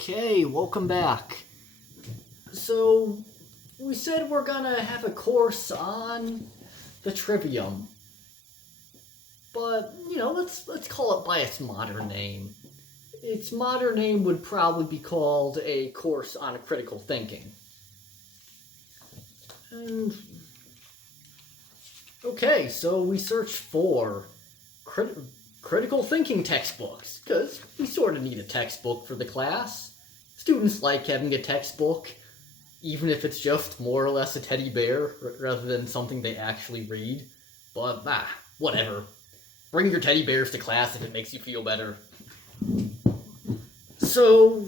Okay, welcome back. So, we said we're gonna have a course on the trivium, but let's call it by its modern name. Its modern name would probably be called a course on critical thinking. And okay, so we searched for critical thinking textbooks because we sort of need a textbook for the class. Students like having a textbook, even if it's just more or less a teddy bear rather than something they actually read. But, whatever. Bring your teddy bears to class if it makes you feel better. So,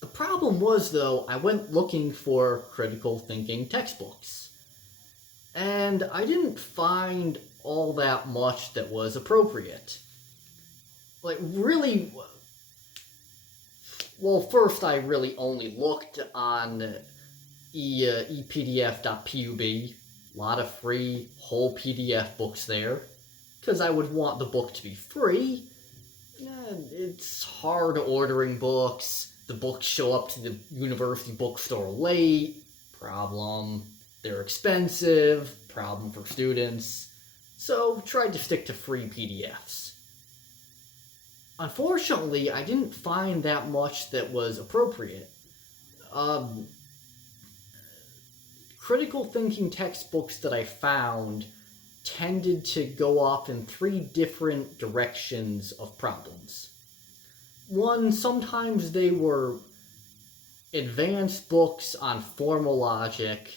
the problem was, though, I went looking for critical thinking textbooks. And I didn't find all that much that was appropriate. Like, really. Well, first I really only looked on epdf.pub. A lot of free whole PDF books there. Because I would want the book to be free. It's hard ordering books. The books show up to the university bookstore late. Problem. They're expensive. Problem for students. So tried to stick to free PDFs. Unfortunately, I didn't find that much that was appropriate. Critical thinking textbooks that I found tended to go off in three different directions of problems. One, sometimes they were advanced books on formal logic,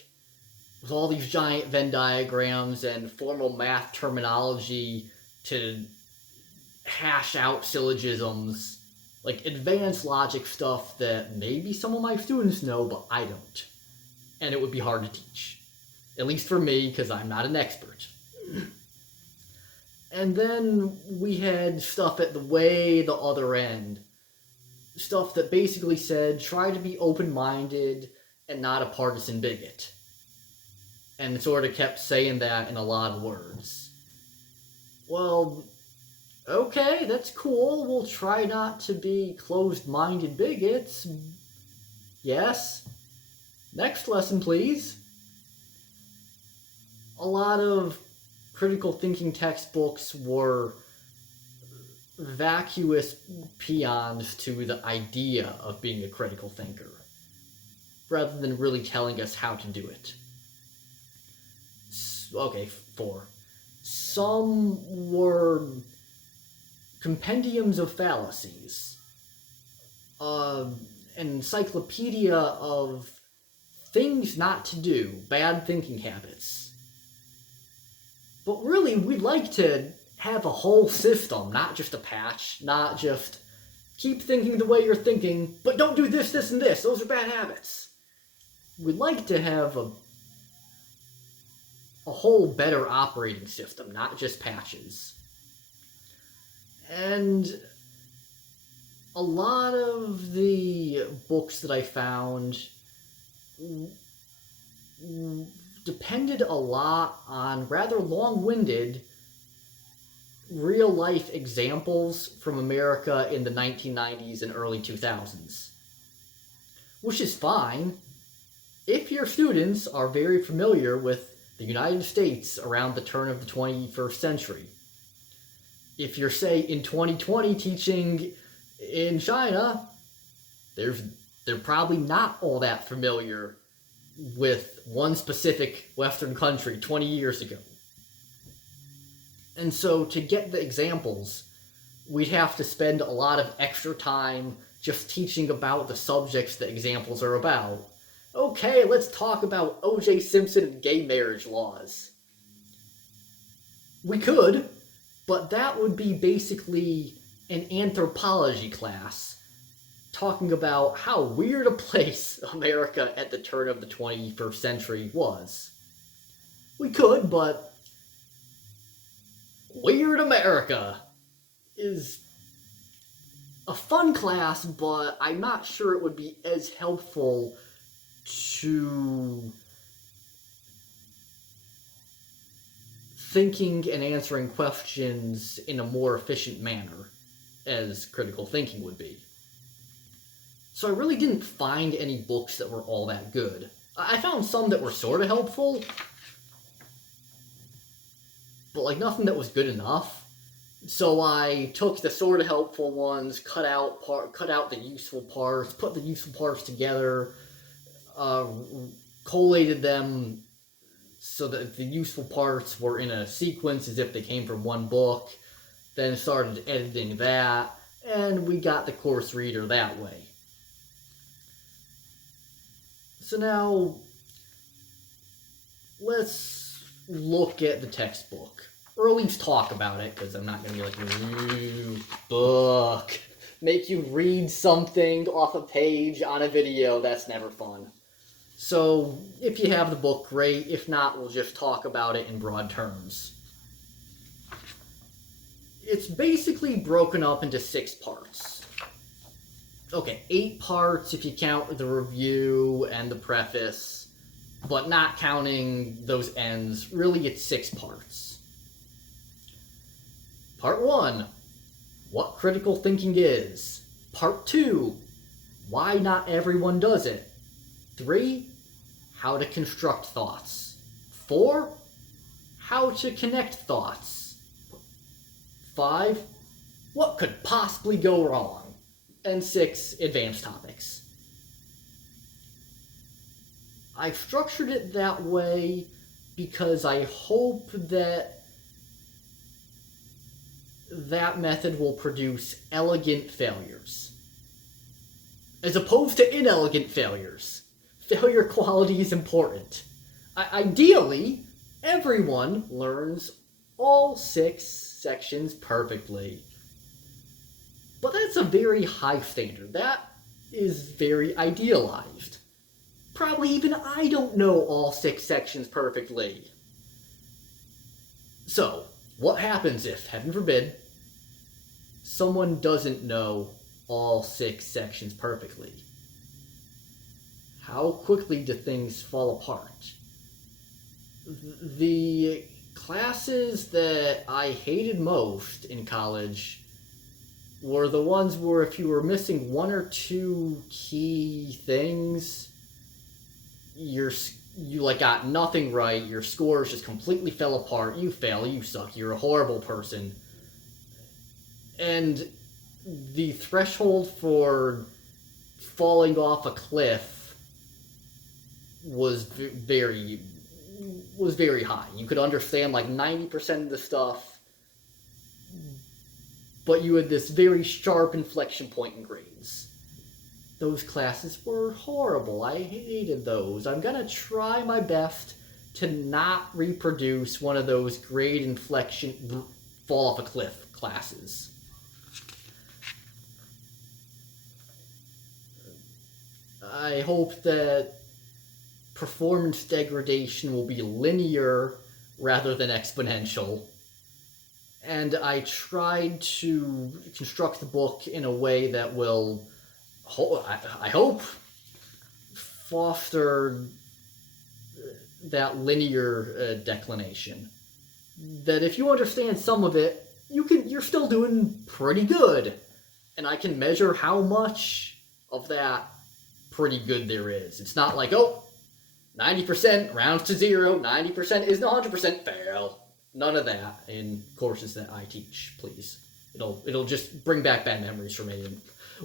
with all these giant Venn diagrams and formal math terminology to hash out syllogisms, like advanced logic stuff that maybe some of my students know, but I don't. And it would be hard to teach. At least for me, because I'm not an expert. And then we had stuff at the other end. Stuff that basically said, try to be open-minded and not a partisan bigot. And sort of kept saying that in a lot of words. Well, okay, that's cool. We'll try not to be closed-minded bigots. Yes. Next lesson, please. A lot of critical thinking textbooks were vacuous paeans to the idea of being a critical thinker, rather than really telling us how to do it. Okay, 4. Some were compendiums of fallacies, an encyclopedia of things not to do, bad thinking habits. But really, we'd like to have a whole system, not just a patch, not just keep thinking the way you're thinking, but don't do this, this, and this. Those are bad habits. We'd like to have a whole better operating system, not just patches. And a lot of the books that I found depended a lot on rather long-winded real-life examples from America in the 1990s and early 2000s. Which is fine if your students are very familiar with the United States around the turn of the 21st century. If you're, say, in 2020 teaching in China, they're probably not all that familiar with one specific Western country 20 years ago. And so to get the examples, we'd have to spend a lot of extra time just teaching about the subjects the examples are about. Okay, let's talk about O.J. Simpson and gay marriage laws. We could, but that would be basically an anthropology class talking about how weird a place America at the turn of the 21st century was. We could, but Weird America is a fun class, but I'm not sure it would be as helpful to thinking and answering questions in a more efficient manner. as critical thinking would be. So I really didn't find any books that were all that good. I found some that were sort of helpful, but like nothing that was good enough. So I took the sort of helpful ones, cut out the useful parts, put the useful parts together, collated them so that the useful parts were in a sequence as if they came from one book, then started editing that, and we got the course reader that way. So now, let's look at the textbook. Or at least talk about it, because I'm not going to be like, new book. Make you read something off a page on a video. That's never fun. So, if you have the book, great. If not, we'll just talk about it in broad terms. It's basically broken up into 6 parts. Okay, 8 parts if you count the review and the preface, but not counting those ends, really it's 6 parts. Part 1, what critical thinking is. Part 2, why not everyone does it. 3, how to construct thoughts. 4, how to connect thoughts. 5, what could possibly go wrong. And 6, advanced topics. I've structured it that way because I hope that method will produce elegant failures, as opposed to inelegant failures. Failure quality is important. Ideally, everyone learns all 6 sections perfectly. But that's a very high standard. That is very idealized. Probably even I don't know all 6 sections perfectly. So, what happens if, heaven forbid, someone doesn't know all 6 sections perfectly? How quickly do things fall apart? The classes that I hated most in college were the ones where if you were missing 1 or 2 key things, you got nothing right, your scores just completely fell apart, you fail, you suck, you're a horrible person. And the threshold for falling off a cliff was very high. You could understand like 90% of the stuff, but you had this very sharp inflection point in grades. Those classes were horrible. I hated those. I'm gonna try my best to not reproduce one of those grade inflection, fall off a cliff classes. I hope that performance degradation will be linear rather than exponential. And I tried to construct the book in a way that will, I hope, foster that linear declination. That if you understand some of it, you're still doing pretty good. And I can measure how much of that pretty good there is. It's not like, 90% rounds to 0, 90% isn't 100% fail. None of that in courses that I teach, please. It'll just bring back bad memories for me, and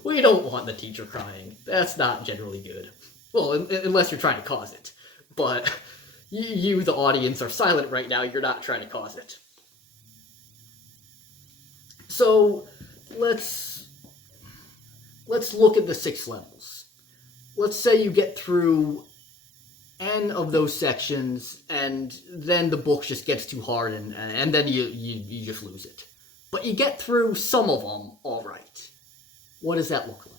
we don't want the teacher crying. That's not generally good. Well, unless you're trying to cause it. But you, the audience, are silent right now. You're not trying to cause it. So, let's look at the 6 levels. Let's say you get through N of those sections, and then the book just gets too hard, and then you just lose it. But you get through some of them all right. What does that look like?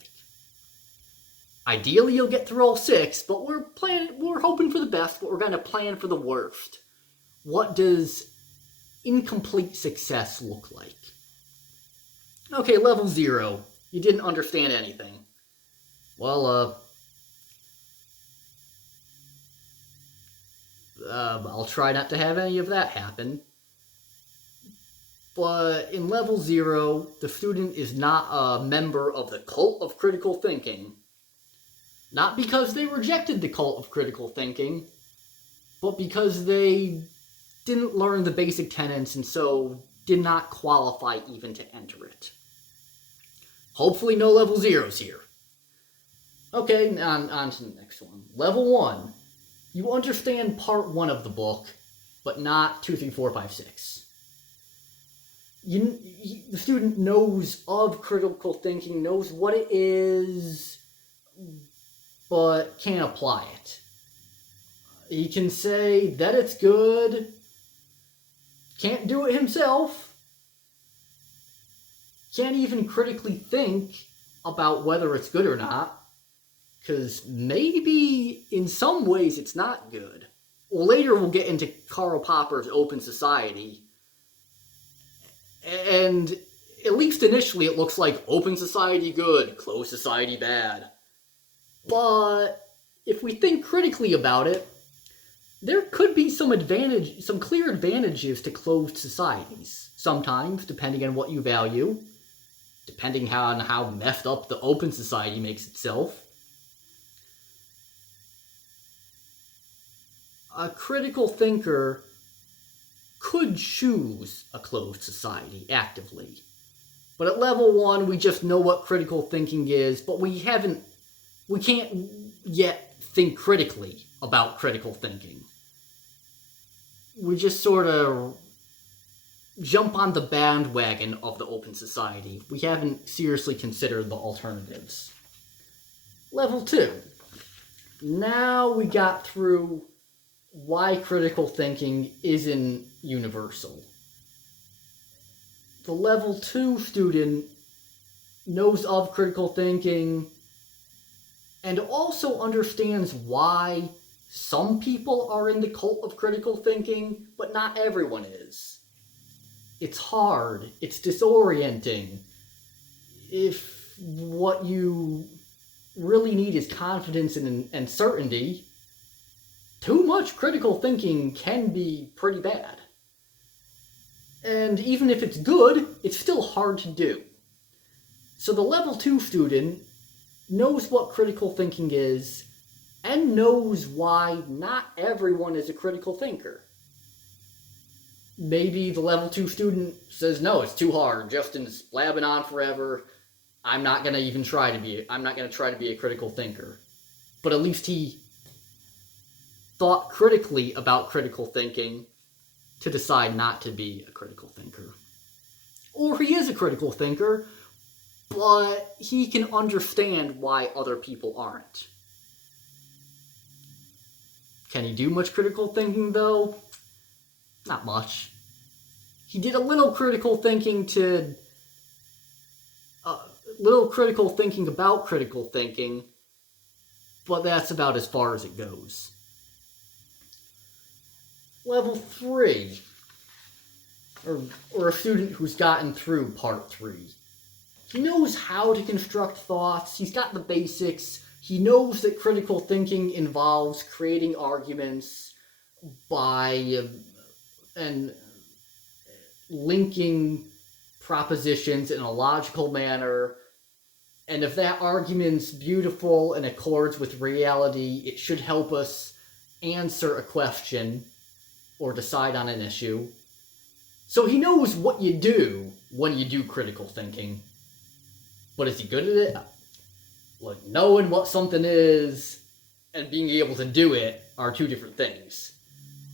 Ideally, you'll get through all 6, but we're hoping for the best, but we're going to plan for the worst. What does incomplete success look like? Okay, level 0. You didn't understand anything. Well, I'll try not to have any of that happen. But in level 0, the student is not a member of the cult of critical thinking. Not because they rejected the cult of critical thinking, but because they didn't learn the basic tenets and so did not qualify even to enter it. Hopefully no level 0s here. Okay, on to the next one. Level 1. You understand part 1 of the book, but not 2, 3, 4, 5, 6. The student knows of critical thinking, knows what it is, but can't apply it. He can say that it's good, can't do it himself, can't even critically think about whether it's good or not, because maybe in some ways it's not good. Well, later we'll get into Karl Popper's Open Society, and at least initially it looks like open society good, closed society bad. But if we think critically about it, there could be some clear advantages to closed societies. Sometimes, depending on what you value, depending on how messed up the open society makes itself. A critical thinker could choose a closed society actively. But at level 1, we just know what critical thinking is, but we can't yet think critically about critical thinking. We just sort of jump on the bandwagon of the open society. We haven't seriously considered the alternatives. Level 2. Now we got through why critical thinking isn't universal. The level 2 student knows of critical thinking and also understands why some people are in the cult of critical thinking, but not everyone is. It's hard. It's disorienting. If what you really need is confidence and certainty, too much critical thinking can be pretty bad. And even if it's good, it's still hard to do. So the level 2 student knows what critical thinking is and knows why not everyone is a critical thinker. Maybe the level 2 student says, no, it's too hard. Justin's blabbing on forever. I'm not going to try to be a critical thinker. But at least he thought critically about critical thinking to decide not to be a critical thinker. Or he is a critical thinker, but he can understand why other people aren't. Can he do much critical thinking, though? Not much. He did a little critical thinking about critical thinking, but that's about as far as it goes. Level 3, or a student who's gotten through part 3. He knows how to construct thoughts, he's got the basics, he knows that critical thinking involves creating arguments and linking propositions in a logical manner, and if that argument's beautiful and accords with reality, it should help us answer a question or decide on an issue. So he knows what you do when you do critical thinking. But is he good at it? Like, knowing what something is and being able to do it are two different things.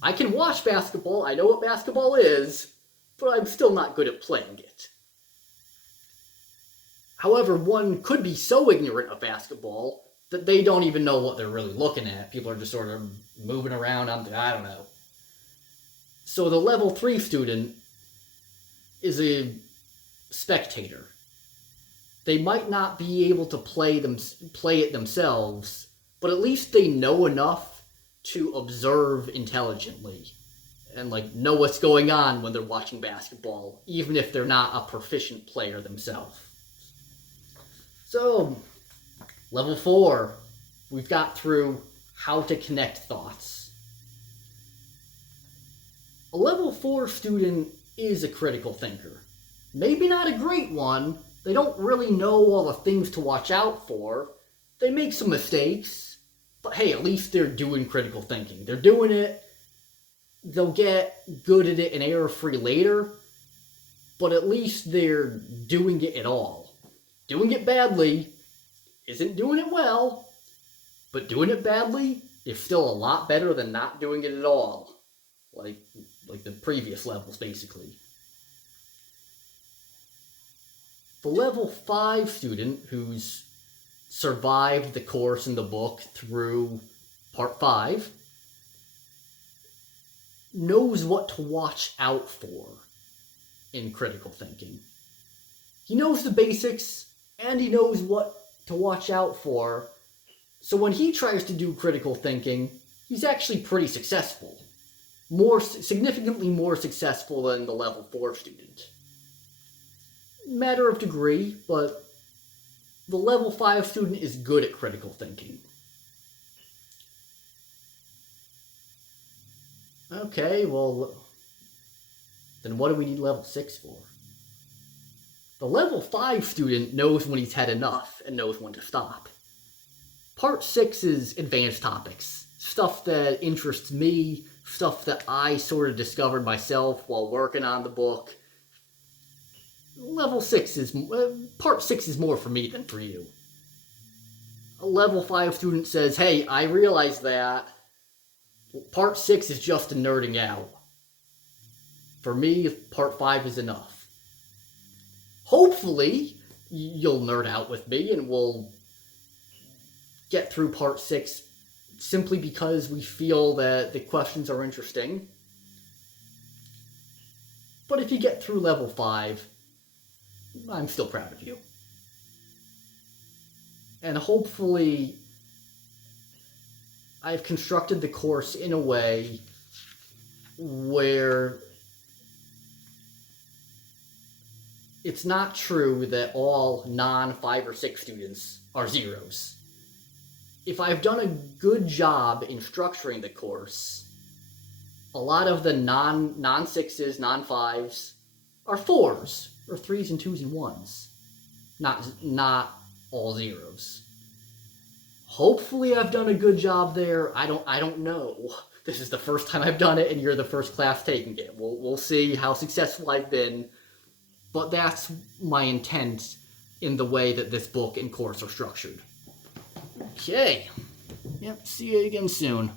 I can watch basketball, I know what basketball is, but I'm still not good at playing it. However, one could be so ignorant of basketball that they don't even know what they're really looking at. People are just sort of moving around, I don't know. So the level 3 student is a spectator. They might not be able to play it themselves, but at least they know enough to observe intelligently and know what's going on when they're watching basketball, even if they're not a proficient player themselves. So, level 4, we've got through how to connect thoughts. A level 4 student is a critical thinker. Maybe not a great one. They don't really know all the things to watch out for. They make some mistakes. But hey, at least they're doing critical thinking. They're doing it. They'll get good at it and error-free later. But at least they're doing it at all. Doing it badly isn't doing it well. But doing it badly is still a lot better than not doing it at all. Like the previous levels, basically. The level 5 student who's survived the course in the book through part 5 knows what to watch out for in critical thinking. He knows the basics, and he knows what to watch out for, so when he tries to do critical thinking, he's actually pretty successful. Significantly more successful than the level 4 student. Matter of degree, but the level 5 student is good at critical thinking. Okay, well, then what do we need level 6 for? The level 5 student knows when he's had enough and knows when to stop. Part 6 is advanced topics. Stuff that interests me, stuff that I sort of discovered myself while working on the book. Part 6 is more for me than for you. A level 5 student says, hey, I realize that. Part 6 is just a nerding out. For me, part 5 is enough. Hopefully, you'll nerd out with me and we'll get through part 6 simply because we feel that the questions are interesting. But if you get through level 5, I'm still proud of you. And hopefully, I've constructed the course in a way where it's not true that all non-5 or 6 students are zeros. If I've done a good job in structuring the course, a lot of the non-6s, non-5s are 4s, or 3s and 2s and 1s. Not all zeros. Hopefully I've done a good job there. I don't know. This is the first time I've done it and you're the first class taking it. We'll see how successful I've been. But that's my intent in the way that this book and course are structured. Okay. Yep, see you again soon.